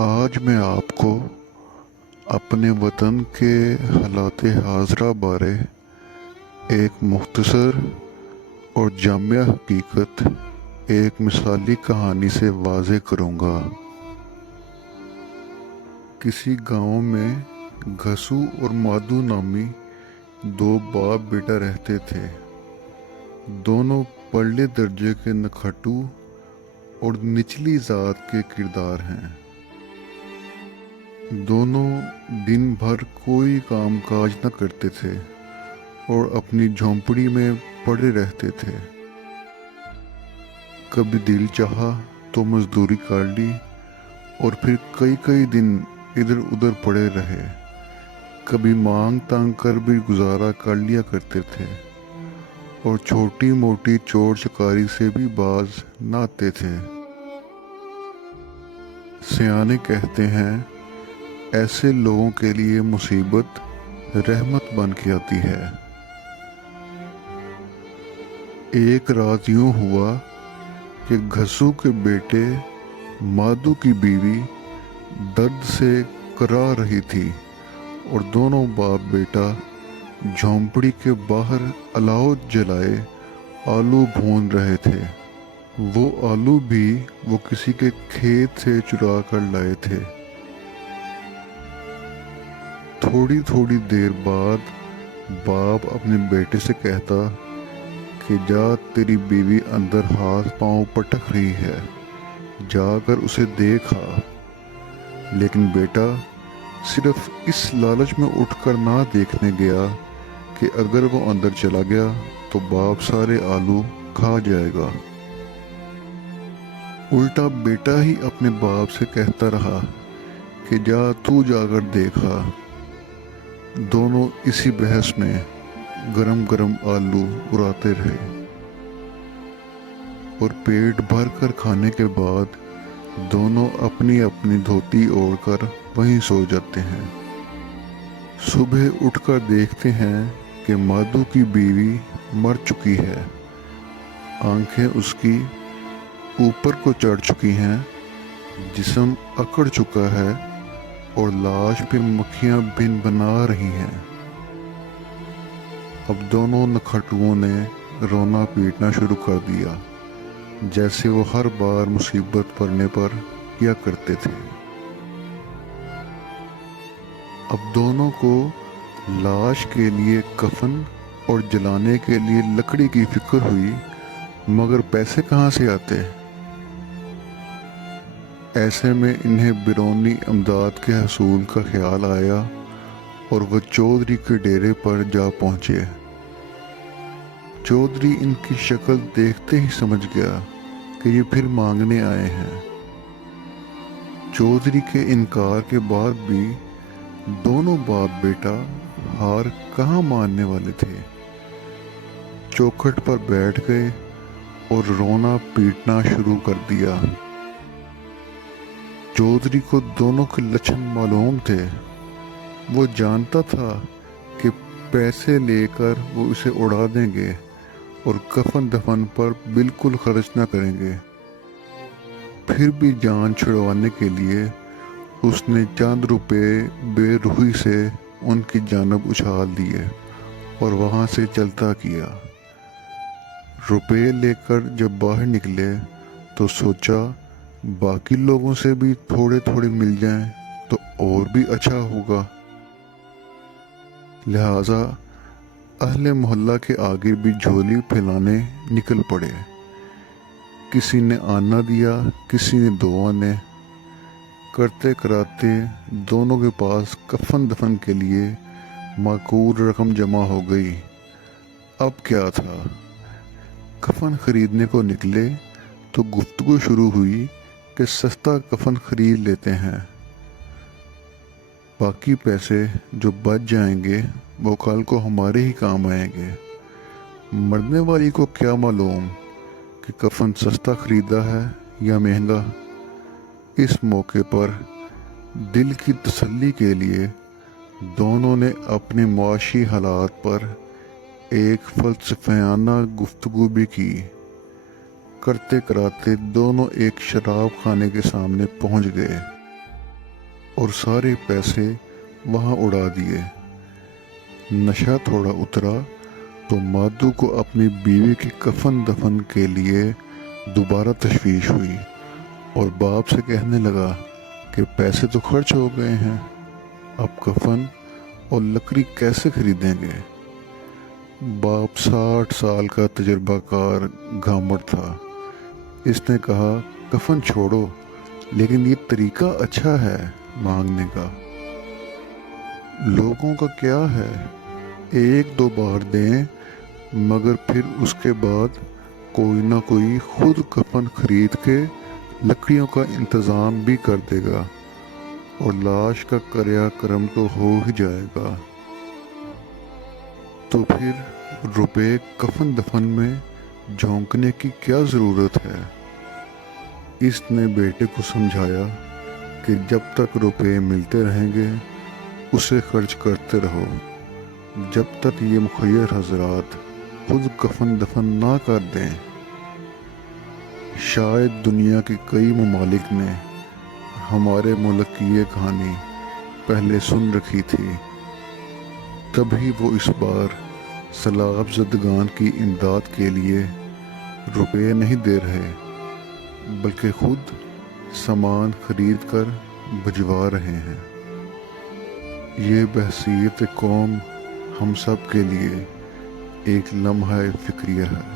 آج میں آپ کو اپنے وطن کے حالات حاضرہ بارے ایک مختصر اور جامع حقیقت ایک مثالی کہانی سے واضح کروں گا۔ کسی گاؤں میں گھسو اور مادو نامی دو باپ بیٹا رہتے تھے۔ دونوں پرلے درجے کے نکھٹو اور نچلی ذات کے کردار ہیں۔ دونوں دن بھر کوئی کام کاج نہ کرتے تھے اور اپنی جھونپڑی میں پڑے رہتے تھے۔ کبھی دل چاہا تو مزدوری کر لی اور پھر کئی دن ادھر ادھر پڑے رہے۔ کبھی مانگ تانگ کر بھی گزارا کر لیا کرتے تھے اور چھوٹی موٹی چور چکاری سے بھی باز نہ آتے تھے۔ سیانے کہتے ہیں ایسے لوگوں کے لیے مصیبت رحمت بن کے آتی ہے۔ ایک رات یوں ہوا کہ گھسو کے بیٹے مادو کی بیوی درد سے کرا رہی تھی اور دونوں باپ بیٹا جھونپڑی کے باہر الاؤ جلائے آلو بھون رہے تھے۔ وہ آلو بھی وہ کسی کے کھیت سے چرا کر لائے تھے۔ تھوڑی دیر بعد باپ اپنے بیٹے سے کہتا کہ جا تیری بیوی اندر ہاتھ پاؤں پٹک رہی ہے، جا کر اسے دیکھ آ۔ لیکن بیٹا صرف اس لالچ میں اٹھ کر نہ دیکھنے گیا کہ اگر وہ اندر چلا گیا تو باپ سارے آلو کھا جائے گا۔ الٹا بیٹا ہی اپنے باپ سے کہتا رہا کہ جا تو جا کر دیکھا۔ دونوں اسی بحث میں گرم آلو اڑاتے رہے اور پیٹ بھر کر کھانے کے بعد دونوں اپنی دھوتی اوڑھ کر وہیں سو جاتے ہیں۔ صبح اٹھ کر دیکھتے ہیں کہ مادو کی بیوی مر چکی ہے۔ آنکھیں اس کی اوپر کو چڑھ چکی ہیں، جسم اکڑ چکا ہے اور لاش پہ مکھیاں بن بنا رہی ہیں۔ اب دونوں نکھٹوؤں نے رونا پیٹنا شروع کر دیا، جیسے وہ ہر بار مصیبت پڑنے پر کیا کرتے تھے۔ اب دونوں کو لاش کے لیے کفن اور جلانے کے لیے لکڑی کی فکر ہوئی، مگر پیسے کہاں سے آتے؟ ایسے میں انہیں بیرونی امداد کے حصول کا خیال آیا اور وہ چودھری کے ڈیرے پر جا پہنچے۔ چودھری ان کی شکل دیکھتے ہی سمجھ گیا کہ یہ پھر مانگنے آئے ہیں۔ چودھری کے انکار کے بعد بھی دونوں باپ بیٹا ہار کہاں ماننے والے تھے۔ چوکھٹ پر بیٹھ گئے اور رونا پیٹنا شروع کر دیا۔ چودھری کو دونوں کے لچھن معلوم تھے۔ وہ جانتا تھا کہ پیسے لے کر وہ اسے اڑا دیں گے اور کفن دفن پر بالکل خرچ نہ کریں گے۔ پھر بھی جان چھڑوانے کے لیے اس نے چند روپے بے روحی سے ان کی جانب اچھال دیے اور وہاں سے چلتا کیا۔ روپے لے کر جب باہر نکلے تو سوچا باقی لوگوں سے بھی تھوڑے مل جائیں تو اور بھی اچھا ہوگا۔ لہٰذا اہل محلہ کے آگے بھی جھولی پھیلانے نکل پڑے۔ کسی نے آنا دیا، کسی نے دو آنے۔ کرتے کراتے دونوں کے پاس کفن دفن کے لیے معقول رقم جمع ہو گئی۔ اب کیا تھا؟ کفن خریدنے کو نکلے تو گفتگو شروع ہوئی کہ سستا کفن خرید لیتے ہیں، باقی پیسے جو بچ جائیں گے وہ کل کو ہمارے ہی کام آئیں گے۔ مرنے والی کو کیا معلوم کہ کفن سستا خریدا ہے یا مہنگا۔ اس موقع پر دل کی تسلی کے لیے دونوں نے اپنے معاشی حالات پر ایک فلسفیانہ گفتگو بھی کی۔ کرتے کراتے دونوں ایک شراب خانے کے سامنے پہنچ گئے۔ اور سارے پیسے وہاں اڑا دیے۔ نشہ تھوڑا اترا تو مادو کو اپنی بیوی کے کفن دفن کے لیے دوبارہ تشویش ہوئی اور باپ سے کہنے لگا کہ پیسے تو خرچ ہو گئے ہیں، اب کفن اور لکڑی کیسے خریدیں گے؟ باپ 60 سال کا تجربہ کار گھامڑ تھا۔ اس نے کہا کفن چھوڑو، لیکن یہ طریقہ اچھا ہے مانگنے کا۔ لوگوں کا کیا ہے، 1-2 بار دیں، مگر پھر اس کے بعد کوئی نہ کوئی خود کفن خرید کے لکڑیوں کا انتظام بھی کر دے گا اور لاش کا کریا کرم تو ہو ہی جائے گا۔ تو پھر روپے کفن دفن میں جھونکنے کی کیا ضرورت ہے؟ اس نے بیٹے کو سمجھایا کہ جب تک روپے ملتے رہیں گے اسے خرچ کرتے رہو، جب تک یہ مخیر حضرات خود کفن دفن نہ کر دیں۔ شاید دنیا کے کئی ممالک نے ہمارے ملک کی یہ کہانی پہلے سن رکھی تھی، تبھی وہ اس بار سیلاب زدگان کی امداد کے لیے روپے نہیں دے رہے، بلکہ خود سامان خرید کر بھجوا رہے ہیں۔ یہ بحیثیت قوم ہم سب کے لیے ایک لمحہ فکریہ ہے۔